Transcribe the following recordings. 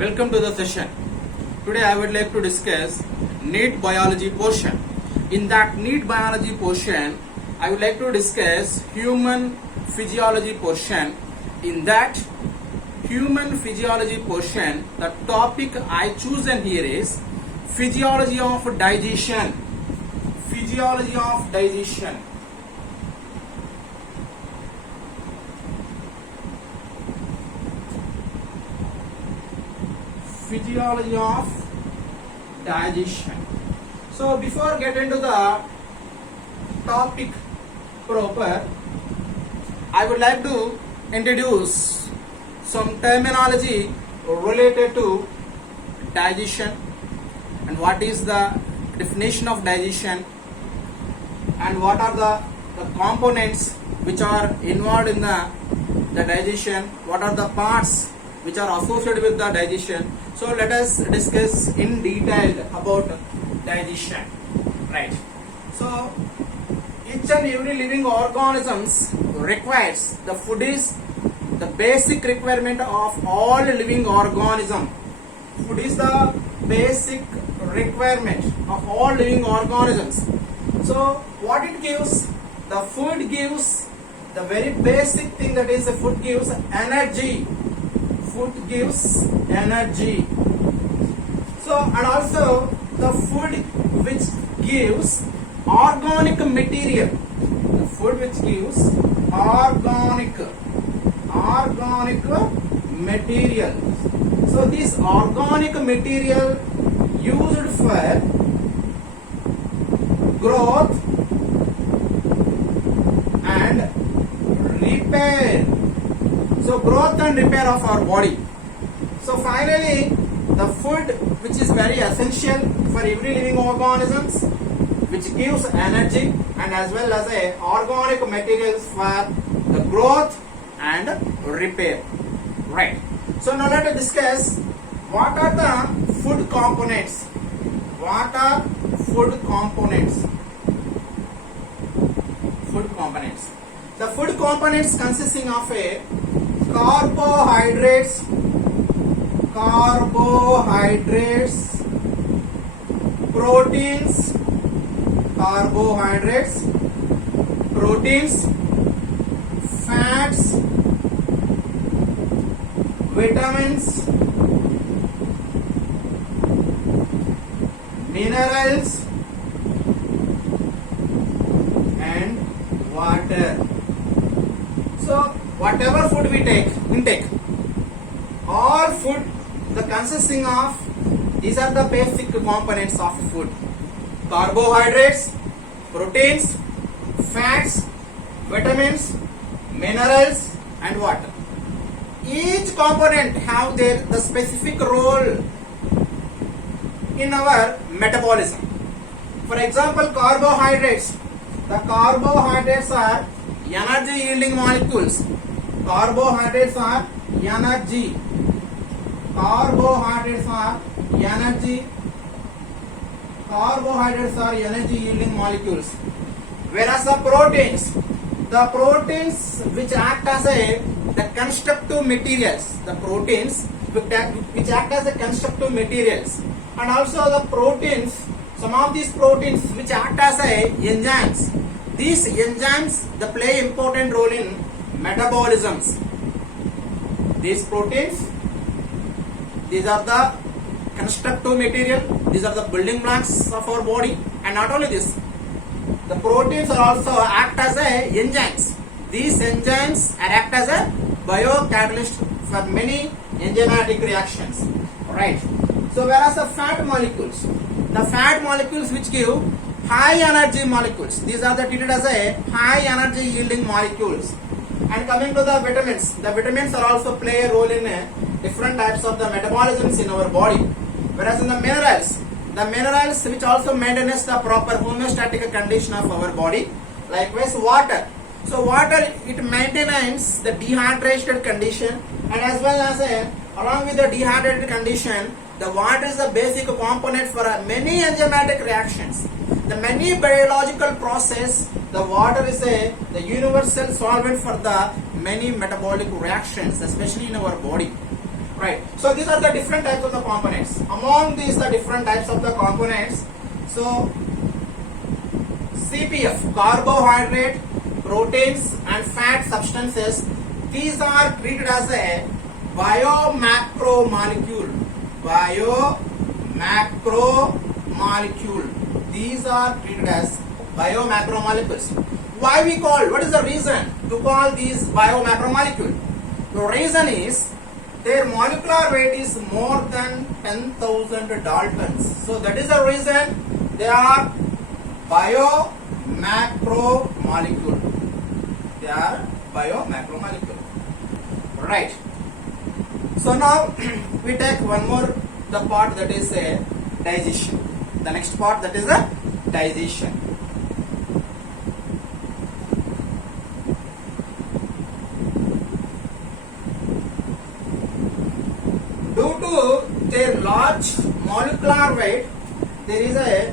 Welcome to the session. Today I would like to discuss NEET biology portion. In that NEET biology portion, I would like to discuss human physiology portion. In that human physiology portion, the topic I chosen here is physiology of digestion. Physiology of digestion. Physiology of digestion. So before get into the topic proper, I would like to introduce some terminology related to digestion and what is the definition of digestion and what are the components which are involved in the digestion, what are the parts which are associated with the digestion. So let us discuss in detail about digestion. Right. So each and every living organisms requires the food is the basic requirement of all living organism. Food is the basic requirement of all living organisms. So what it gives? The food gives the very basic thing, that is the food gives energy. Food gives energy. So and also the food which gives organic material. The food which gives organic material. So this organic material used for growth and repair. So growth and repair of our body. So finally, the food which is very essential for every living organisms, which gives energy and as well as a organic materials for the growth and repair. Right. So now let us discuss what are the food components. What are food components? Food components. The food components consisting of a carbohydrates, proteins, fats, vitamins, minerals, and water. So whatever food we intake, all food the consisting of, these are the basic components of food: carbohydrates, proteins, fats, vitamins, minerals, and water. Each component have the specific role in our metabolism. For example, carbohydrates. The carbohydrates are energy yielding molecules. Carbohydrates are energy. Carbohydrates are energy yielding molecules. Whereas the proteins which act as the constructive materials. The proteins which act as the constructive materials, and also the proteins. Some of these proteins which act as enzymes. These enzymes they play important role in metabolisms. These proteins, these are the constructive material, these are the building blocks of our body. And not only this, the proteins are also act as enzymes. These enzymes act as a biocatalyst for many enzymatic reactions. Right. So whereas the fat molecules which give high energy molecules, these are treated as a high energy yielding molecules. And coming to the vitamins are also play a role in different types of the metabolisms in our body. Whereas in the minerals which also maintains the proper homeostatic condition of our body. Likewise water. So water, it maintains the dehydrated condition, and as well as along with the dehydrated condition, the water is a basic component for many enzymatic reactions. The many biological process, the water is the universal solvent for the many metabolic reactions, especially in our body. Right. So these are the different types of the components. Among these, the different types of the components. So CPF, carbohydrate, proteins, and fat substances. These are treated as a biomacromolecule. Biomacromolecule. These are treated as biomacromolecules. Why we call? What is the reason to call these biomacromolecule? The reason is their molecular weight is more than 10,000 daltons. So that is the reason they are biomacromolecule. They are biomacromolecule. Right. So now we take one more the part that is a digestion. The next part that is a digestion. Due to their large molecular weight, there is a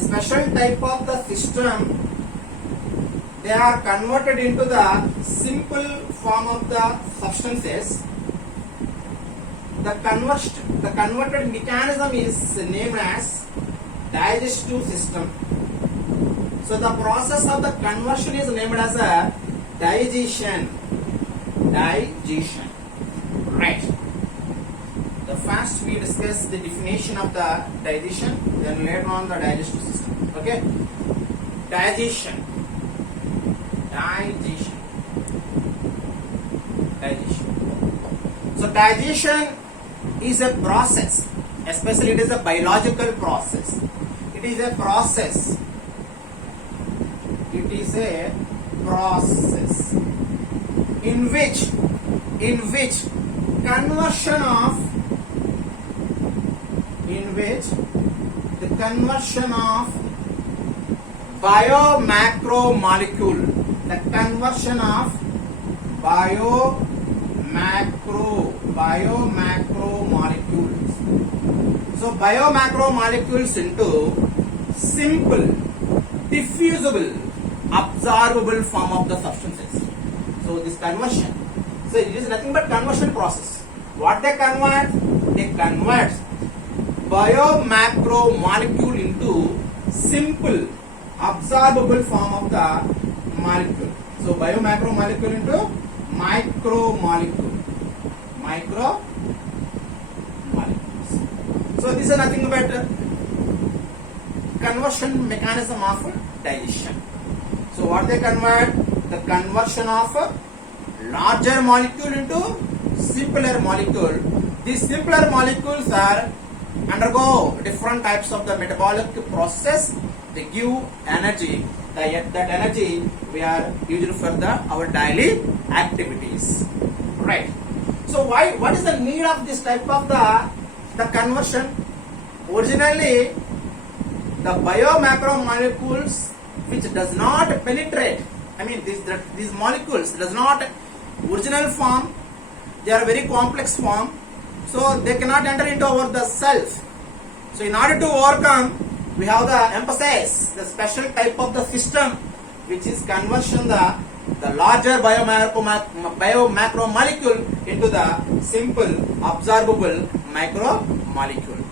special type of the system. They are converted into the simple form of the substances. The converted mechanism is named as digestive system. So the process of the conversion is named as a digestion. Digestion. Right. The first we discuss the definition of the digestion, then later on the digestive system. Okay. Digestion. So digestion is a process, especially it is a biological process. It is a process. It is a process in which conversion of biomacromolecule, the conversion of biomacromolecules. So biomacromolecules into simple, diffusible, absorbable form of the substances. So this conversion. So it is nothing but conversion process. What they convert? They convert biomacromolecule into simple, absorbable form of the molecule. So biomacromolecule into micromolecule. Micromolecules. So this is nothing but conversion mechanism of digestion. So what they convert? The conversion of larger molecule into simpler molecule. These simpler molecules are undergo different types of the metabolic process. They give energy. That energy we are using for our daily activities. Right. So what is the need of this type of the conversion? Originally, the biomacromolecules which does not penetrate. I mean these molecules does not original form. They are very complex form. So they cannot enter into our the cells. So in order to overcome, we have the emphasis, the special type of the system which is conversion the larger biomacromolecule into the simple absorbable micromolecule.